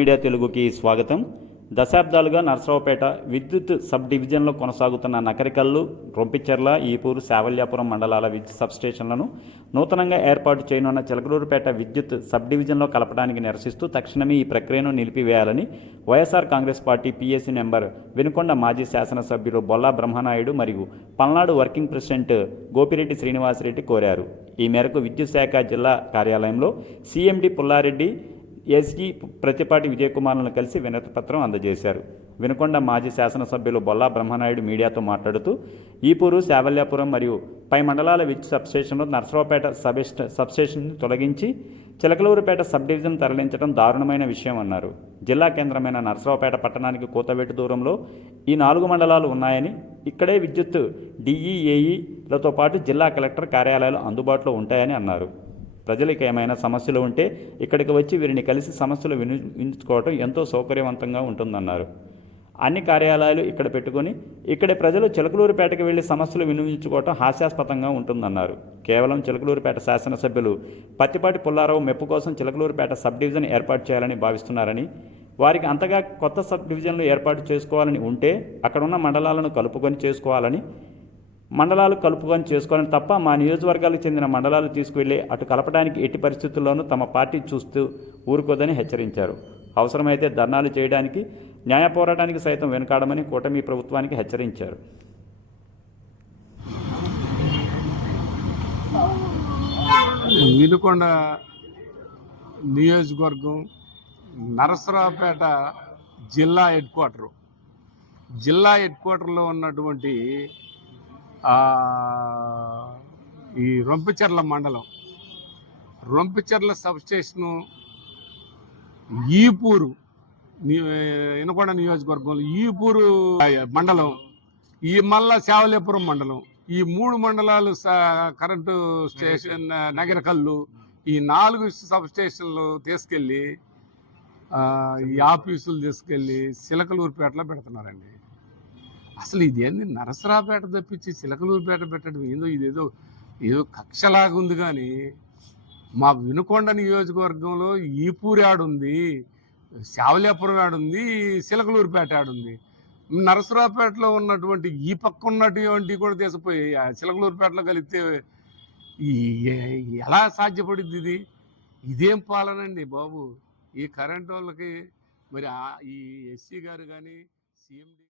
Media తెలుగుకి స్వాగతం. దశాబ్దాలుగా నర్సరావుపేట విద్యుత్ సబ్ డివిజన్లో కొనసాగుతున్న నకరికల్లు రొంపిచెర్ల ఈపూరు శావల్యాపురం మండలాల విద్యుత్ సబ్ స్టేషన్లను నూతనంగా ఏర్పాటు చేయనున్న చిలకలూరుపేట విద్యుత్ సబ్ డివిజన్లో కలపడానికి నిరసిస్తూ తక్షణమే ఈ ప్రక్రియను నిలిపివేయాలని YSR Congress party PSC number Vinukonda మాజీ శాసనసభ్యులు బొల్లా బ్రహ్మనాయుడు మరియు పల్నాడు వర్కింగ్ ప్రెసిడెంట్ గోపిరెడ్డి శ్రీనివాసరెడ్డి కోరారు. ఈ మేరకు విద్యుత్ శాఖ జిల్లా కార్యాలయంలో సీఎండి పుల్లారెడ్డి ఎస్ఈ ప్రతిపాటి విజయకుమార్లను కలిసి వినతి పత్రం అందజేశారు. వినకొండ మాజీ శాసనసభ్యులు బొల్లా బ్రహ్మనాయుడు మీడియాతో మాట్లాడుతూ ఈపూరు శావల్యాపురం మరియు పై మండలాల విద్యుత్ సబ్స్టేషన్లో నర్సరావుపేట సబ్ సబ్స్టేషన్ను తొలగించి చిలకలూరుపేట సబ్ డివిజన్ తరలించడం దారుణమైన విషయం అన్నారు. జిల్లా కేంద్రమైన నర్సరావుపేట పట్టణానికి కూతవేటు దూరంలో ఈ నాలుగు మండలాలు ఉన్నాయని ఇక్కడే విద్యుత్ డిఈఏఈలతో పాటు జిల్లా కలెక్టర్ కార్యాలయాలు అందుబాటులో ఉంటాయని అన్నారు. ప్రజలకు ఏమైనా సమస్యలు ఉంటే ఇక్కడికి వచ్చి వీరిని కలిసి సమస్యలు వినియోగించుకోవటం ఎంతో సౌకర్యవంతంగా ఉంటుందన్నారు. అన్ని కార్యాలయాలు ఇక్కడ పెట్టుకొని ఇక్కడ ప్రజలు చిలకలూరుపేటకు వెళ్ళి సమస్యలు వినియోగించుకోవటం హాస్యాస్పదంగా ఉంటుందన్నారు. కేవలం చిలకలూరుపేట శాసనసభ్యులు పత్తిపాటి పుల్లారావు మెప్పు కోసం చిలకలూరుపేట సబ్ డివిజన్ ఏర్పాటు చేయాలని భావిస్తున్నారని వారికి అంతగా కొత్త సబ్ డివిజన్లు ఏర్పాటు చేసుకోవాలని ఉంటే అక్కడున్న మండలాలను కలుపుకొని చేసుకోవాలని మండలాలు కలుపుకొని చేసుకోవాలని తప్ప మా నియోజకవర్గాలకు చెందిన మండలాలు తీసుకువెళ్ళి అటు కలపడానికి ఎట్టి పరిస్థితుల్లోనూ తమ పార్టీ చూస్తూ ఊరుకోదని హెచ్చరించారు. అవసరమైతే ధర్నాలు చేయడానికి న్యాయ పోరాటానికి సైతం వెనుకాడమని కూటమి ప్రభుత్వానికి హెచ్చరించారు. నిలుకొండ నియోజకవర్గం నరసరావుపేట జిల్లా హెడ్ క్వార్టరు. జిల్లా హెడ్ క్వార్టర్లో ఉన్నటువంటి ఈ రొంపిచెర్ల మండలం. రొంపిచెర్ల సబ్స్టేషను ఈపూరు ని- నియోజకవర్గంలో ఈపూరు మండలం ఈ మళ్ళా శావలేపురం మండలం ఈ మూడు మండలాలు కరెంటు స్టేషన్ నగరకల్లు ఈ నాలుగు సబ్ స్టేషన్లు తీసుకెళ్ళి ఈ ఆఫీసులు తీసుకెళ్ళి సిలకలూరుపేటలో పెడుతున్నారండి. అసలు ఇదేంది నరసరాపేట తప్పించి సిలకలూరుపేట పెట్టడం ఏందో ఇదేదో ఏదో కక్షలాగా ఉంది కానీ మా వినుకొండ నియోజకవర్గంలో ఈపూరి ఆడుంది శావలేపురం ఆడుంది సిలకలూరుపేట ఆడుంది నరసరావుపేటలో ఉన్నటువంటి ఈ పక్క ఉన్నటువంటి కూడా తీసిపోయి చిలకలూరుపేటలో కలిగితే ఎలా సాధ్యపడింది ఇది? ఇదేం పాలనండి బాబు? ఈ కరెంట్ వాళ్ళకి మరి ఈ ఎస్సీ గారు కానీ సీఎండి